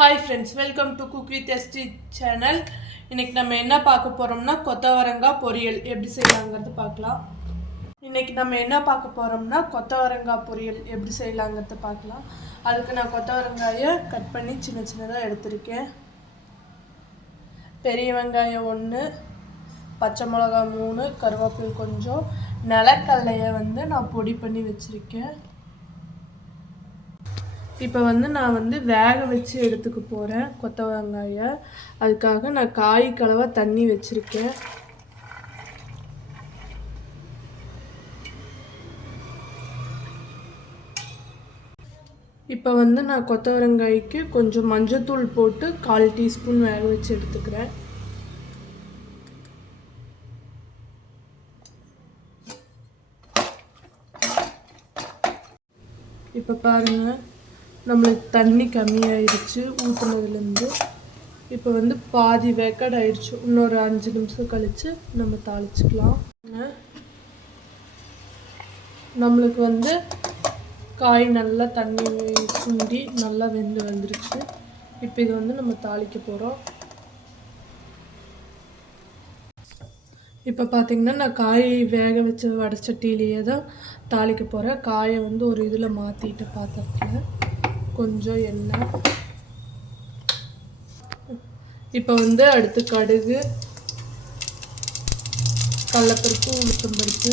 Hi friends, welcome to Cook with ST channel. இன்னைக்கு நம்ம என்ன பார்க்க போறோம்னா கொத்தவரங்காய் பொரியல் எப்படி செய்யலாம்ங்கறது பார்க்கலாம். இன்னைக்கு நம்ம என்ன பார்க்க போறோம்னா கொத்தவரங்காய் பொரியல் எப்படி செய்யலாம்ங்கறது பார்க்கலாம். அதுக்கு நான் கொத்தவரங்காயை கட் பண்ணி சின்ன சின்னதா எடுத்துர்க்கேன். பெரிய வெங்காயம் 1, பச்சை மிளகாய் 3, கருவேப்பிலை கொஞ்சம், நிலக்கடலையை நான் பொடி பண்ணி வச்சிருக்கேன். இப்போ நான் வேக வச்சு எடுத்துக்க போகிறேன் கொத்தவரங்காயை. அதுக்காக நான் காய் கலவை தண்ணி வச்சுருக்கேன். இப்போ நான் கொத்தவரங்காய்க்கு கொஞ்சம் மஞ்சத்தூள் போட்டு 1/4 டீஸ்பூன் வேக வச்சு எடுத்துக்கிறேன். இப்போ பாருங்கள், நம்மளுக்கு தண்ணி கம்மியாயிடுச்சு ஊற்றுனதுலேருந்து. இப்போ பாதி வேக்காடு ஆயிடுச்சு. இன்னொரு 5 நிமிஷம் கழித்து நம்ம தாளிச்சுக்கலாம். நம்மளுக்கு காய் நல்லா தண்ணி சுண்டி நல்லா வெந்து வந்துருச்சு. இப்போ இது நம்ம தாளிக்க போகிறோம். இப்போ பார்த்திங்கன்னா நான் காய் வேக வச்ச வடச்சட்டியிலேயே தான் தாளிக்க போகிறேன். காயை ஒரு இதில் மாற்றிட்டு பாத்திரத்தில் கொஞ்சம் எண்ணெய். இப்போ அடுத்து கடுகு, கடலைப்பருப்பு, உளுத்தம்பருப்பு,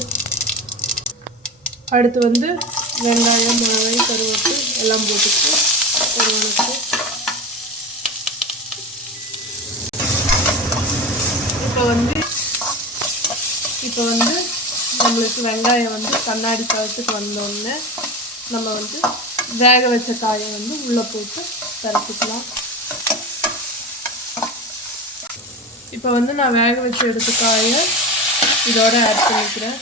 அடுத்து வெங்காயம், மிளகாய், கருவேப்பிலை எல்லாம் போட்டுட்டு ஒரு வணக்கு. இப்போ நம்மளுக்கு வெங்காயம் கண்ணாடி பழத்துக்கு வந்தோடனே நம்ம வேக வச்ச காயை உள்ளே போட்டு பரப்பிக்கலாம். இப்போ நான் வேக வச்சு எடுத்த காயை இதோட ஆட் பண்ணிக்கிறேன்.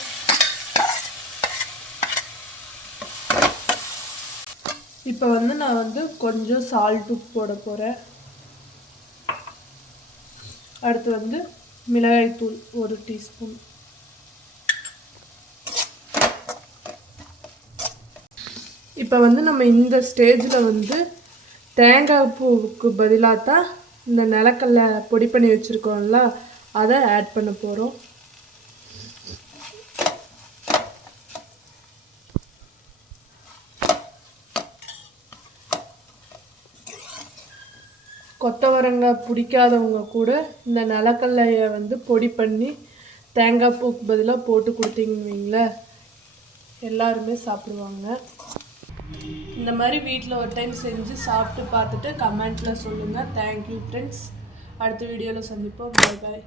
இப்போ நான் கொஞ்சம் சால்ட் உப்பு போட போகிறேன். அடுத்து மிளகாய்த்தூள் 1 டீஸ்பூன். இப்போ நம்ம இந்த ஸ்டேஜில் தேங்காய் பூவுக்கு பதிலாக தான் இந்த நிலக்கடலை பொடி பண்ணி வச்சுருக்கோம்ல, அதை ஆட் பண்ண போகிறோம். கொத்தவரங்காய் பிடிக்காதவங்க கூட இந்த நிலக்கடலையை பொடி பண்ணி தேங்காய் பூவுக்கு பதிலாக போட்டு கொடுத்தீங்கன்னு வைங்களேன், எல்லாருமே சாப்பிடுவாங்க. இந்த மாதிரி வீட்டில் ஒரு டைம் செஞ்சு சாப்பிட்டு பார்த்துட்டு கமெண்ட்டில் சொல்லுங்கள். Thank you friends. அடுத்த வீடியோவில் சந்திப்போம். பாய் பாய்.